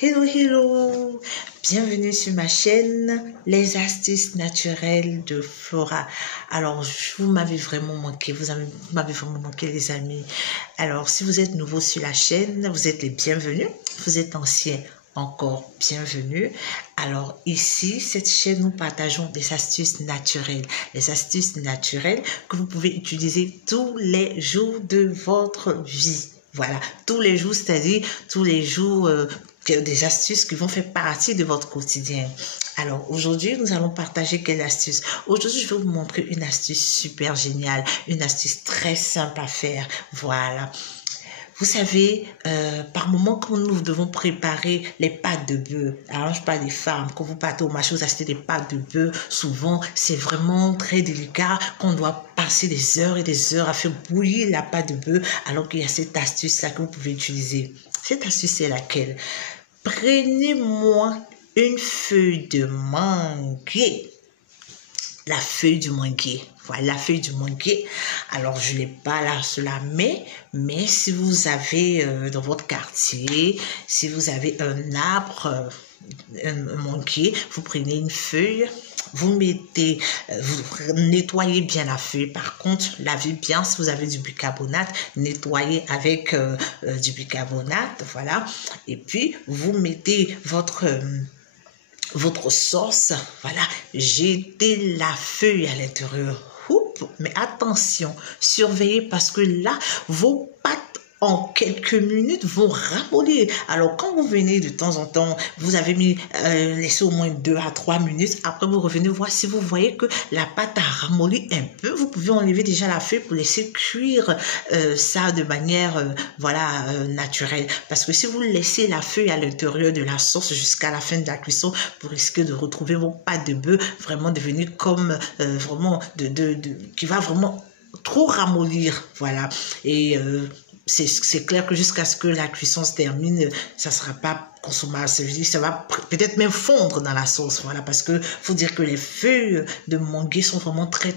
Hello, hello! Bienvenue sur ma chaîne Les Astuces Naturelles de Flora. Alors, vous m'avez vraiment manqué, m'avez vraiment manqué les amis. Alors, si vous êtes nouveau sur la chaîne, vous êtes les bienvenus. Vous êtes anciens, encore bienvenue. Alors ici, cette chaîne, nous partageons des astuces naturelles. Les astuces naturelles que vous pouvez utiliser tous les jours de votre vie. Voilà, tous les jours, c'est-à-dire tous les jours, des astuces qui vont faire partie de votre quotidien. Alors aujourd'hui, nous allons partager quelle astuce? Aujourd'hui, je vais vous montrer une astuce super géniale, une astuce très simple à faire. Voilà. Vous savez, par moment, quand nous devons préparer les pâtes de bœuf, alors je parle des femmes, quand vous partez au marché, vous achetez des pâtes de bœuf, souvent, c'est vraiment très délicat, qu'on doit passer des heures et des heures à faire bouillir la pâte de bœuf, alors qu'il y a cette astuce-là que vous pouvez utiliser. Cette astuce, c'est laquelle? Prenez-moi une feuille de manguier. La feuille du manguier. Voilà, la feuille du manguier. Alors, je ne l'ai pas là sur la main, mais si vous avez dans votre quartier, si vous avez un arbre, un manguier, vous prenez une feuille, vous mettez, vous nettoyez bien la feuille. Par contre, lavez bien si vous avez du bicarbonate, nettoyez avec du bicarbonate, voilà. Et puis, vous mettez votre sauce, voilà, jetez la feuille à l'intérieur. Mais attention, surveillez parce que là, vos pâtes en quelques minutes vont ramollir. Alors, quand vous venez de temps en temps, vous avez laissé au moins 2 à 3 minutes. Après, vous revenez voir si vous voyez que la pâte a ramolli un peu. Vous pouvez enlever déjà la feuille pour laisser cuire ça de manière naturelle. Parce que si vous laissez la feuille à l'intérieur de la sauce jusqu'à la fin de la cuisson, vous risquez de retrouver vos pâtes de bœuf vraiment devenir comme qui va vraiment trop ramollir. Voilà. Et c'est clair que jusqu'à ce que la cuisson se termine, ça ne sera pas consommable. Ça va peut-être même fondre dans la sauce. Voilà, parce que faut dire que les feuilles de manguier sont vraiment très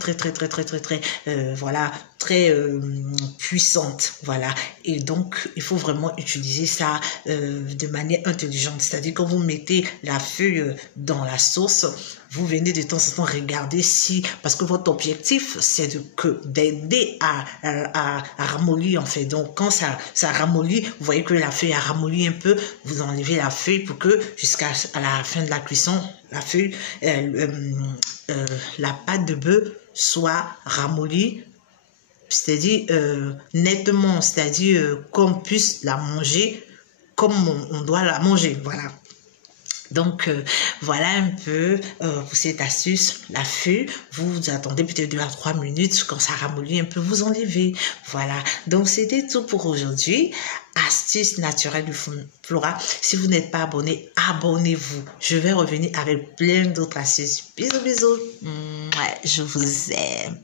puissantes. Voilà. Et donc, il faut vraiment utiliser ça de manière intelligente. C'est-à-dire quand vous mettez la feuille dans la sauce, vous venez de temps en temps regarder si, parce que votre objectif, c'est d'aider à ramollir en fait. Donc, quand ça ramollit, vous voyez que la feuille a ramolli un peu, vous enlevez la feuille pour que jusqu'à la fin de la cuisson, la feuille, la pâte de bœuf soit ramollie, c'est-à-dire nettement, c'est-à-dire qu'on puisse la manger comme on doit la manger. Voilà. Donc, voilà un peu pour cette astuce. La feuille, vous attendez peut-être 2 à 3 minutes. Quand ça ramollit un peu, vous enlevez. Voilà. Donc, c'était tout pour aujourd'hui. Astuce naturelle de Flora. Si vous n'êtes pas abonné, abonnez-vous. Je vais revenir avec plein d'autres astuces. Bisous, bisous. Je vous aime.